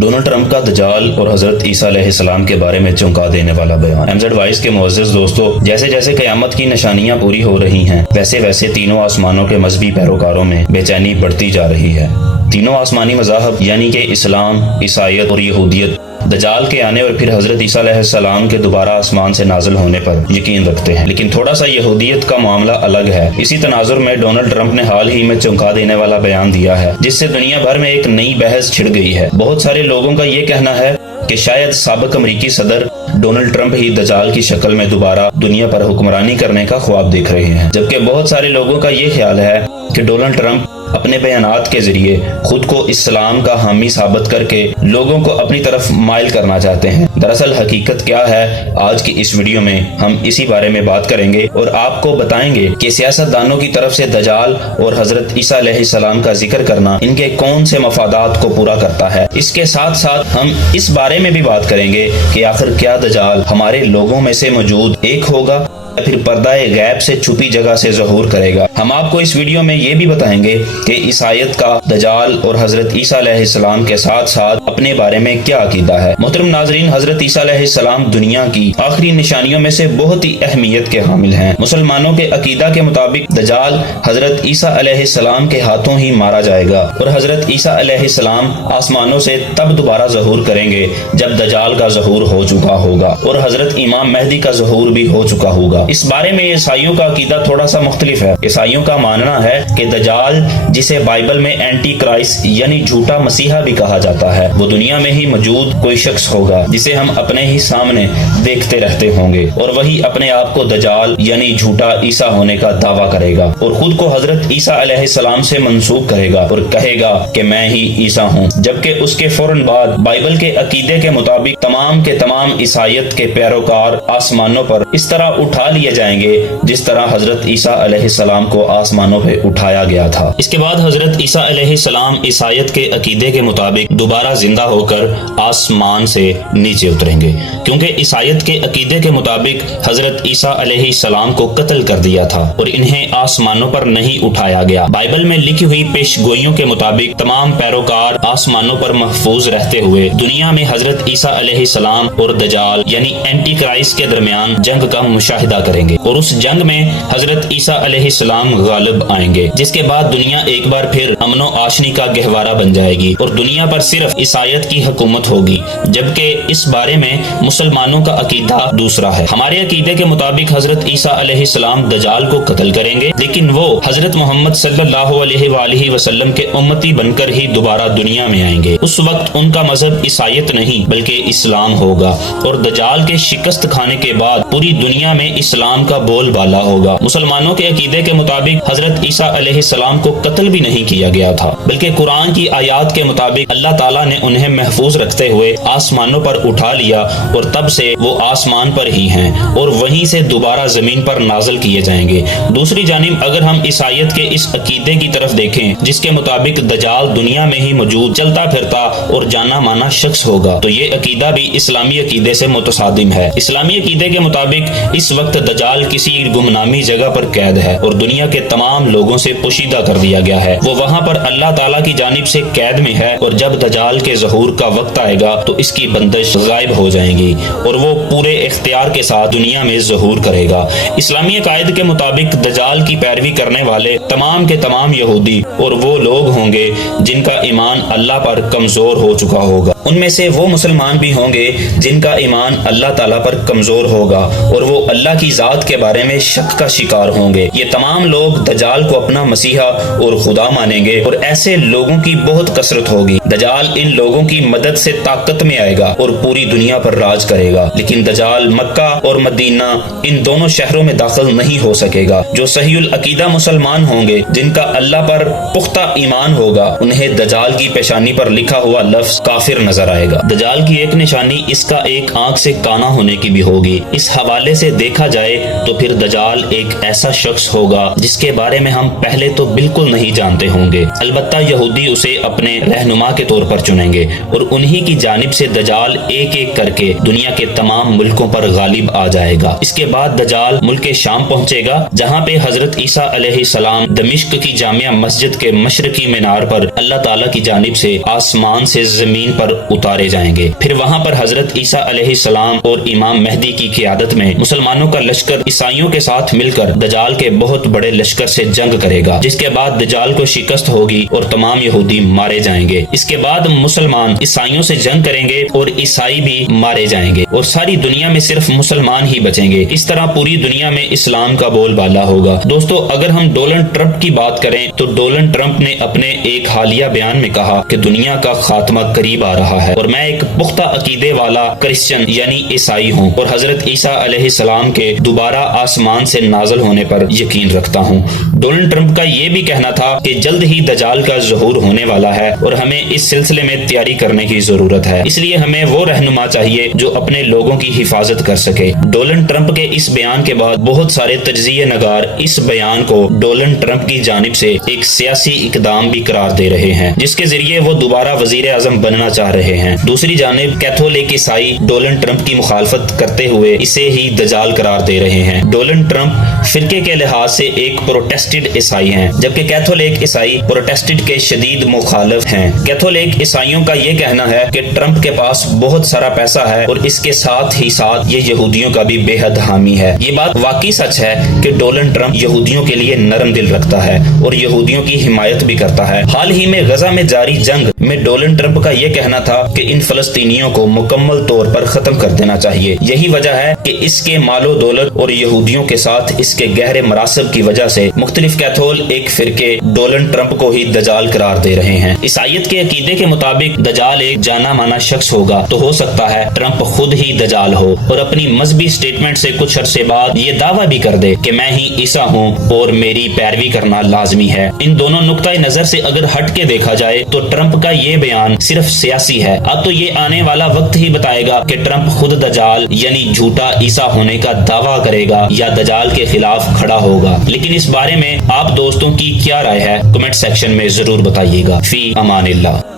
Donald Trump کا دجال اور حضرت عیسیٰ علیہ السلام کے بارے میں چونکا دینے والا بیان۔ MZ وائس کے معزز دوستو، جیسے جیسے قیامت کی نشانیاں پوری ہو رہی ہیں ویسے ویسے تینوں آسمانوں کے مذہبی پیروکاروں میں بے چینی بڑھتی جا رہی ہے۔ تینوں آسمانی مذاہب یعنی کہ اسلام، عیسائیت اور یہودیت دجال کے آنے اور پھر حضرت عیسیٰ علیہ السلام کے دوبارہ آسمان سے نازل ہونے پر یقین رکھتے ہیں، لیکن تھوڑا سا یہودیت کا معاملہ الگ ہے۔ اسی تناظر میں ڈونلڈ ٹرمپ نے حال ہی میں چونکا دینے والا بیان دیا ہے، جس سے دنیا بھر میں ایک نئی بحث چھڑ گئی ہے۔ بہت سارے لوگوں کا یہ کہنا ہے کہ شاید سابق امریکی صدر ڈونلڈ ٹرمپ ہی دجال کی شکل میں دوبارہ دنیا پر حکمرانی کرنے کا خواب دیکھ رہے ہیں، جبکہ بہت سارے لوگوں کا یہ خیال ہے کہ ڈونلڈ ٹرمپ اپنے بیانات کے ذریعے خود کو اسلام کا حامی ثابت کر کے لوگوں کو اپنی طرف مائل کرنا چاہتے ہیں۔ دراصل حقیقت کیا ہے، آج کی اس ویڈیو میں ہم اسی بارے میں بات کریں گے اور آپ کو بتائیں گے کہ سیاست دانوں کی طرف سے دجال اور حضرت عیسیٰ علیہ السلام کا ذکر کرنا ان کے کون سے مفادات کو پورا کرتا ہے۔ اس کے ساتھ ساتھ ہم اس بارے میں بھی بات کریں گے کہ آخر کیا دجال ہمارے لوگوں میں سے موجود ایک ہوگا یا پھر پردہ غیب سے چھپی جگہ سے ظہور کرے گا۔ ہم آپ کو اس ویڈیو میں یہ بھی بتائیں گے کہ عیسائیت کا دجال اور حضرت عیسیٰ علیہ السلام کے ساتھ ساتھ اپنے بارے میں کیا عقیدہ ہے۔ محترم ناظرین، حضرت عیسیٰ علیہ السلام دنیا کی آخری نشانیوں میں سے بہت ہی اہمیت کے حامل ہیں۔ مسلمانوں کے عقیدہ کے مطابق دجال حضرت عیسیٰ علیہ السلام کے ہاتھوں ہی مارا جائے گا اور حضرت عیسیٰ علیہ السلام آسمانوں سے تب دوبارہ ظہور کریں گے جب دجال کا ظہور ہو چکا ہوگا اور حضرت امام مہدی کا ظہور بھی ہو چکا ہوگا۔ اس بارے میں عیسائیوں کا عقیدہ تھوڑا سا مختلف ہے۔ عیسائیوں کا ماننا ہے کہ دجال، جسے بائبل میں اینٹی کرائسٹ یعنی جھوٹا مسیحا بھی کہا جاتا ہے، وہ دنیا میں ہی موجود کوئی شخص ہوگا جسے ہم اپنے ہی سامنے دیکھتے رہتے ہوں گے، اور وہی اپنے آپ کو دجال یعنی جھوٹا عیسیٰ ہونے کا دعویٰ کرے گا اور خود کو حضرت عیسیٰ علیہ السلام سے منسوب کرے گا اور کہے گا کہ میں ہی عیسیٰ ہوں، جبکہ اس کے فوراً بعد بائبل کے عقیدے کے مطابق تمام کے تمام عیسائیت کے پیروکار آسمانوں پر اس طرح اٹھا لیے جائیں گے جس طرح حضرت عیسیٰ علیہ السلام کو آسمانوں پہ اٹھایا گیا تھا۔ اس کے بعد حضرت عیسیٰ علیہ السلام عیسائیت کے عقیدے کے مطابق دوبارہ زندہ ہو کر آسمان سے نیچے اتریں گے، کیونکہ عیسائیت کے عقیدے کے مطابق حضرت عیسیٰ علیہ السلام کو قتل کر دیا تھا اور انہیں آسمانوں پر نہیں اٹھایا گیا۔ بائبل میں لکھی ہوئی پیش گوئیوں کے مطابق تمام پیروکار آسمانوں پر محفوظ رہتے ہوئے دنیا میں حضرت عیسیٰ علیہ السلام اور دجال یعنی اینٹی کرائسٹ کے درمیان جنگ کا مشاہدہ کریں گے اور اس جنگ میں حضرت عیسیٰ علیہ السلام غالب آئیں گے، جس کے بعد دنیا ایک بار پھر امن و آشنی کا گہوارہ بن جائے گی اور دنیا پر صرف عیسائیت کی حکومت ہوگی، جبکہ اس بارے میں مسلمانوں کا عقیدہ دوسرا ہے۔ ہمارے عقیدے کے مطابق حضرت عیسیٰ علیہ السلام دجال کو قتل کریں گے، لیکن وہ حضرت محمد صلی اللہ علیہ وآلہ وسلم کے امتی بن کر ہی دوبارہ دنیا میں آئیں گے۔ اس وقت ان کا مذہب عیسائیت نہیں بلکہ اسلام ہوگا اور دجال کے شکست کھانے کے بعد پوری دنیا میں اسلام کا بول بالا ہوگا۔ مسلمانوں کے عقیدے کے مطابق حضرت عیسیٰ علیہ السلام کو قتل بھی نہیں کیا گیا تھا، بلکہ قرآن کی آیات کے مطابق اللہ تعالیٰ نے انہیں محفوظ رکھتے ہوئے آسمانوں پر اٹھا لیا اور تب سے وہ آسمان پر ہی ہیں اور وہیں سے دوبارہ زمین پر نازل کیے جائیں گے۔ دوسری جانب اگر ہم عیسائیت کے اس عقیدے کی طرف دیکھیں جس کے مطابق دجال دنیا میں ہی موجود چلتا پھرتا اور جانا مانا شخص ہوگا، تو یہ عقیدہ بھی اسلامی عقیدے سے متصادم ہے۔ اسلامی عقیدے کے مطابق اس وقت دجال کسی گمنامی جگہ پر قید ہے اور دنیا کے تمام لوگوں سے پوشیدہ کر دیا گیا ہے۔ وہ وہاں پر اللہ تعالیٰ کی جانب سے قید میں ہے اور جب دجال کے ظہور کا وقت آئے گا تو اس کی بندش غائب ہو جائیں گی اور وہ پورے اختیار کے ساتھ دنیا میں ظہور کرے گا۔ اسلامی عقائد کے مطابق دجال کی پیروی کرنے والے تمام کے تمام یہودی اور وہ لوگ ہوں گے جن کا ایمان اللہ پر کمزور ہو چکا ہوگا۔ ان میں سے وہ مسلمان بھی ہوں گے جن کا ایمان اللہ تعالیٰ پر کمزور ہوگا اور وہ اللہ کی ذات کے بارے میں شک کا شکار ہوں گے۔ یہ تمام لوگ دجال کو اپنا مسیحا اور خدا مانیں گے اور ایسے لوگوں کی بہت کثرت ہوگی۔ دجال ان لوگوں کی مدد سے طاقت میں آئے گا اور پوری دنیا پر راج کرے گا، لیکن دجال مکہ اور مدینہ ان دونوں شہروں میں داخل نہیں ہو سکے گا۔ جو صحیح العقیدہ مسلمان ہوں گے جن کا اللہ پر پختہ ایمان ہوگا، انہیں دجال کی پیشانی پر لکھا ہوا لفظ کافر نظر آئے گا۔ دجال کی ایک نشانی اس کا ایک آنکھ سے کانا ہونے کی بھی ہوگی۔ اس حوالے سے دیکھا جائے تو پھر دجال ایک ایسا شخص ہوگا جس کے بارے میں ہم پہلے تو بالکل نہیں جانتے ہوں گے، البتہ یہودی اسے اپنے رہنما کے طور پر چنیں جائیں گے اور انہی کی جانب سے دجال ایک ایک کر کے دنیا کے تمام ملکوں پر غالب آ جائے گا۔ اس کے بعد دجال ملک شام پہنچے گا، جہاں پہ حضرت عیسیٰ علیہ السلام دمشق کی جامع مسجد کے مشرقی مینار پر اللہ تعالیٰ کی جانب سے آسمان سے زمین پر اتارے جائیں گے۔ پھر وہاں پر حضرت عیسیٰ علیہ السلام اور امام مہدی کی قیادت میں مسلمانوں کا لشکر عیسائیوں کے ساتھ مل کر دجال کے بہت بڑے لشکر سے جنگ کرے گا، جس کے بعد دجال کو شکست ہوگی اور تمام یہودی مارے جائیں گے۔ اس کے بعد مسلمان عیسائیوں سے جنگ کریں گے اور عیسائی بھی مارے جائیں گے اور ساری دنیا میں صرف مسلمان ہی بچیں گے۔ اس طرح پوری دنیا میں اسلام کا بول بالا ہوگا۔ دوستو، اگر ہم ڈونلڈ ٹرمپ کی بات کریں تو ڈونلڈ ٹرمپ نے اپنے ایک حالیہ بیان میں کہا کہ دنیا کا خاتمہ قریب آ رہا ہے اور میں ایک پختہ عقیدے والا کرسچن یعنی عیسائی ہوں اور حضرت عیسیٰ علیہ السلام کے دوبارہ آسمان سے نازل ہونے پر یقین رکھتا ہوں۔ ڈونلڈ ٹرمپ کا یہ بھی کہنا تھا کہ جلد ہی دجال کا ظہور ہونے والا ہے اور ہمیں اس سلسلے میں تیاری کرنے کی ضرورت ہے، اس لیے ہمیں وہ رہنما چاہیے جو اپنے لوگوں کی حفاظت کر سکے۔ ڈونلڈ ٹرمپ کے اس بیان کے بعد بہت سارے تجزیہ نگار اس بیان کو ڈونلڈ ٹرمپ کی جانب سے ایک سیاسی اقدام بھی قرار دے رہے ہیں، جس کے ذریعے وہ دوبارہ وزیر اعظم بننا چاہ رہے ہیں۔ دوسری جانب کیتھولک عیسائی ڈونلڈ ٹرمپ کی مخالفت کرتے ہوئے اسے ہی دجال قرار دے رہے ہیں۔ ڈونلڈ ٹرمپ فرقے کے لحاظ سے ایک پروٹسٹنٹ عیسائی ہیں، جبکہ کیتھولک عیسائی پروٹسٹنٹ کے شدید مخالف ہیں۔ کیتھولک عیسائیوں کا یہ کہنا ہے کہ ٹرمپ کے پاس بہت سارا پیسہ ہے اور اس کے ساتھ ہی ساتھ یہ یہودیوں کا بھی بے حد حامی ہے۔ یہ بات واقعی سچ ہے کہ ڈونلڈ ٹرمپ یہودیوں کے لیے نرم دل رکھتا ہے اور یہودیوں کی حمایت بھی کرتا ہے۔ حال ہی میں غزہ میں جاری جنگ میں ڈونلڈ ٹرمپ کا یہ کہنا تھا کہ ان فلسطینیوں کو مکمل طور پر ختم کر دینا چاہیے۔ یہی وجہ ہے کہ اس کے مال و دولت اور یہودیوں کے ساتھ اس کے گہرے مراسب کی وجہ سے مختلف کیتھولک فرقے ڈونلڈ ٹرمپ کو ہی دجال قرار دے رہے ہیں۔ عیسائیت کے عقیدے کے مطابق دجال ایک جانا مانا شخص ہوگا، تو ہو سکتا ہے ٹرمپ خود ہی دجال ہو اور اپنی مذہبی سٹیٹمنٹ سے کچھ عرصے بعد یہ دعویٰ بھی کر دے کہ میں ہی عیسیٰ ہوں اور میری پیروی کرنا لازمی ہے۔ ان دونوں نقطۂ نظر سے اگر ہٹ کے دیکھا جائے تو ٹرمپ کا یہ بیان صرف سیاسی ہے۔ اب تو یہ آنے والا وقت ہی بتائے گا کہ ٹرمپ خود دجال یعنی جھوٹا عیسیٰ ہونے کا دعویٰ کرے گا یا دجال کے خلاف کھڑا ہوگا۔ لیکن اس بارے میں آپ دوستوں کی کیا رائے ہے؟ کمنٹ سیکشن میں ضرور بتائیے گا۔ فی امان اللہ۔